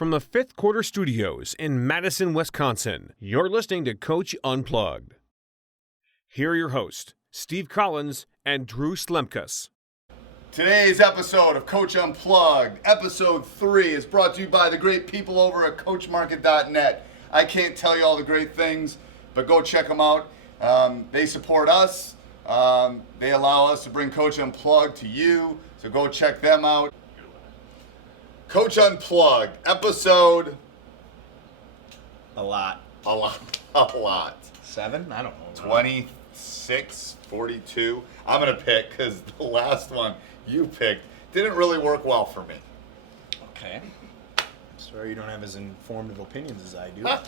From the Fifth Quarter Studios in Madison, Wisconsin, you're listening to Coach Unplugged. Here are your hosts, Steve Collins and Drew Slempkes. Today's episode of Coach Unplugged, episode 3, is brought to you by the great people over at CoachMarket.net. I can't tell you all the great things, but go check them out. They support us. They allow us to bring Coach Unplugged to you, so go check them out. Coach Unplugged, episode... A lot. 7? I don't know. 26, 42. I'm going to pick because the last one you picked didn't really work well for me. Okay. Sorry you don't have as informative opinions as I do. I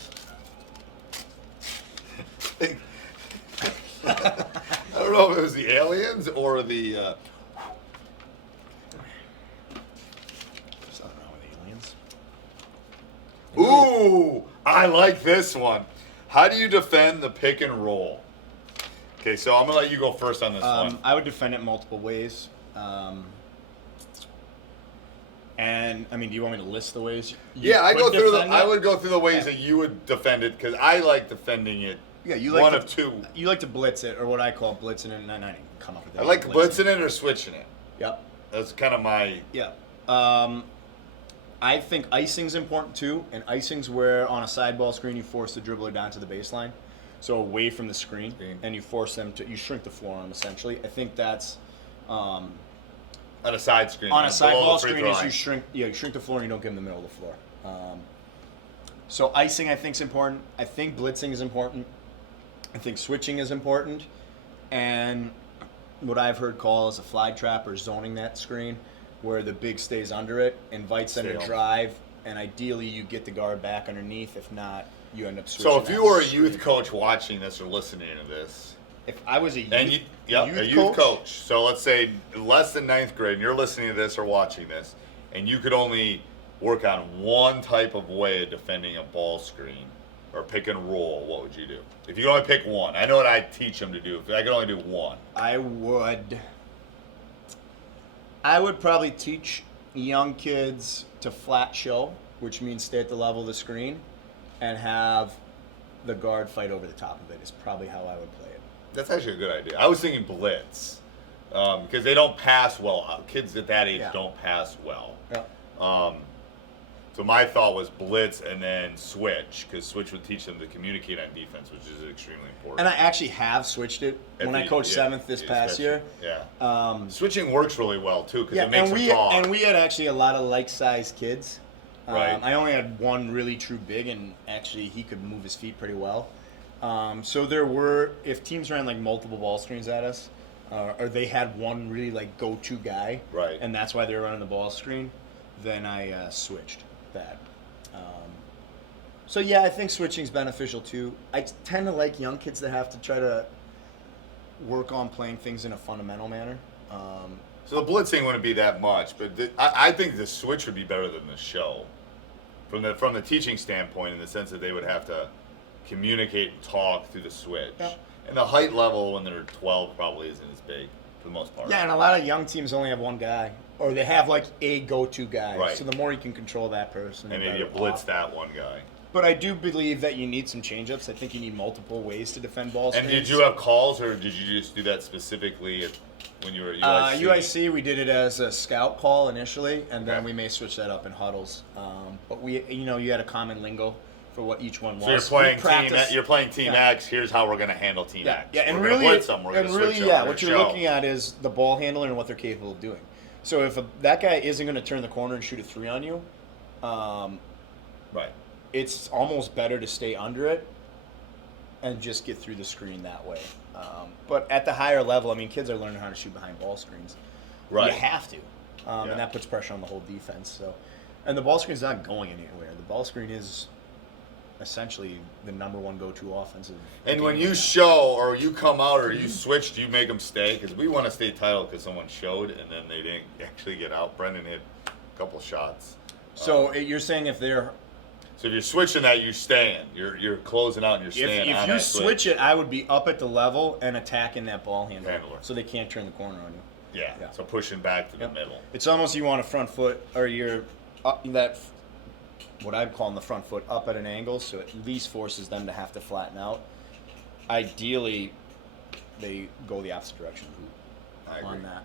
don't know if it was the aliens or the... Something wrong with aliens. Ooh, I like this one. How do you defend the pick and roll? Okay, so I'm going to let you go first on this one. I would defend it multiple ways. And, I mean, do you want me to list the ways you I would go through the ways Okay. that you would defend it because I like defending it. Yeah, you like one to, of two. You like to blitz it, or what I call blitzing it, and I didn't come up with that. I like blitzing it or switching it. Yep. That's kind of my... Yeah. I think icing's important too, and icing's where on a side ball screen you force the dribbler down to the baseline, so away from the screen, and you force them to, you shrink the floor on them essentially. I think that's on a side screen. on a side below ball the free screen throw is line. you shrink the floor and you don't give them the middle of the floor. So icing I think is important. I think blitzing is important. I think switching is important, and what I've heard call is a flag trap or zoning that screen, where the big stays under it, invites them to drive, and ideally you get the guard back underneath. If not, you end up switching. So if you were a youth coach watching this or listening to this, if I was a youth coach, so let's say less than 9th grade, and you're listening to this or watching this, and you could only work on one type of way of defending a ball screen or pick and roll, what would you do? If you could only pick one, I know what I teach them to do. If I could only do one, I would probably teach young kids to flat show, which means stay at the level of the screen, and have the guard fight over the top of it is probably how I would play it. that's actually a good idea. I was thinking blitz because they don't pass well. Kids at that age don't pass well. Yeah. So my thought was blitz and then switch, because switch would teach them to communicate on defense, which is extremely important. And I actually have switched it when I coached 7th this past year. Yeah. Switching works really well too, because it makes them talk. And we had actually a lot of like-sized kids. Right. I only had one really true big, and actually he could move his feet pretty well. So there were, if teams ran like multiple ball screens at us, or they had one really like go-to guy, right, and that's why they were running the ball screen, then I switched that. So yeah, I think switching's beneficial too. I tend to like young kids that have to try to work on playing things in a fundamental manner. So the blitzing wouldn't be that much, but I think the switch would be better than the show, from the teaching standpoint, in the sense that they would have to communicate and talk through the switch. Yep. And the height level when they're 12 probably isn't as big for the most part. Yeah, and a lot of young teams only have one guy, or they have like a go-to guy. Right. So the more you can control that person, and maybe you blitz that one guy. But I do believe that you need some change-ups. I think you need multiple ways to defend ball screens. And did you have calls, or did you just do that specifically when you were at UIC? UIC, we did it as a scout call initially, and then we may switch that up in huddles. But you had a common lingo for what each one was. So you're playing team X. Here's how we're going to handle team X. Yeah, and we're really, blitz them. We're switch them. What you're looking at is the ball handler and what they're capable of doing. So if that guy isn't going to turn the corner and shoot a 3 on you, right, it's almost better to stay under it and just get through the screen that way. But at the higher level, I mean, kids are learning how to shoot behind ball screens. Right. You have to, and that puts pressure on the whole defense. So, and the ball screen's not going anywhere. The ball screen is essentially the number one go-to offensive. And when you show or you come out or you switch, do you make them stay? Because we won a state title because someone showed and then they didn't actually get out. Brendan hit a couple shots. So you're saying if they're... So if you're switching that, you're staying. You're closing out and you're staying. If you switch it, I would be up at the level and attacking that ball handler. So they can't turn the corner on you. Yeah. So pushing back to the middle. It's almost you want a front foot or that what I'm calling the front foot up at an angle, so it at least forces them to have to flatten out. Ideally, they go the opposite direction on that.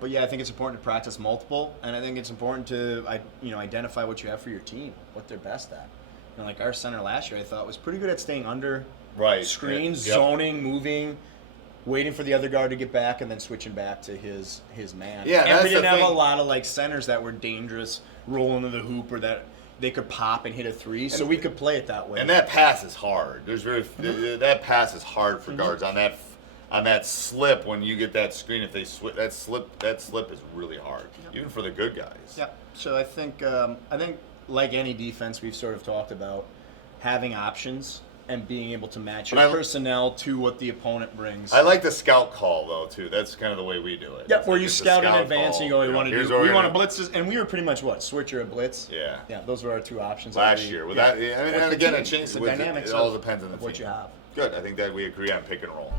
But yeah, I think it's important to practice multiple, and I think it's important to identify what you have for your team, what they're best at. Like our center last year, I thought was pretty good at staying under screens, zoning, moving, waiting for the other guard to get back, and then switching back to his man. Yeah, and we didn't have a lot of centers that were dangerous, rolling to the hoop, or that they could pop and hit a three, so we could play it that way. And that pass is hard. That pass is hard for guards on that slip when you get that screen. If they that slip is really hard, even for the good guys. Yeah. So I think like any defense we've sort of talked about, having options and being able to match your personnel to what the opponent brings. I like the scout call though too. That's kind of the way we do it. Yeah, where you scout in advance and you go, we want to blitz this, and we were pretty much switch or a blitz. Yeah. Yeah, those were our two options last year. With that, and again, it changes. The dynamics. It all depends on the what team. you have. Good. I think that we agree on pick and roll.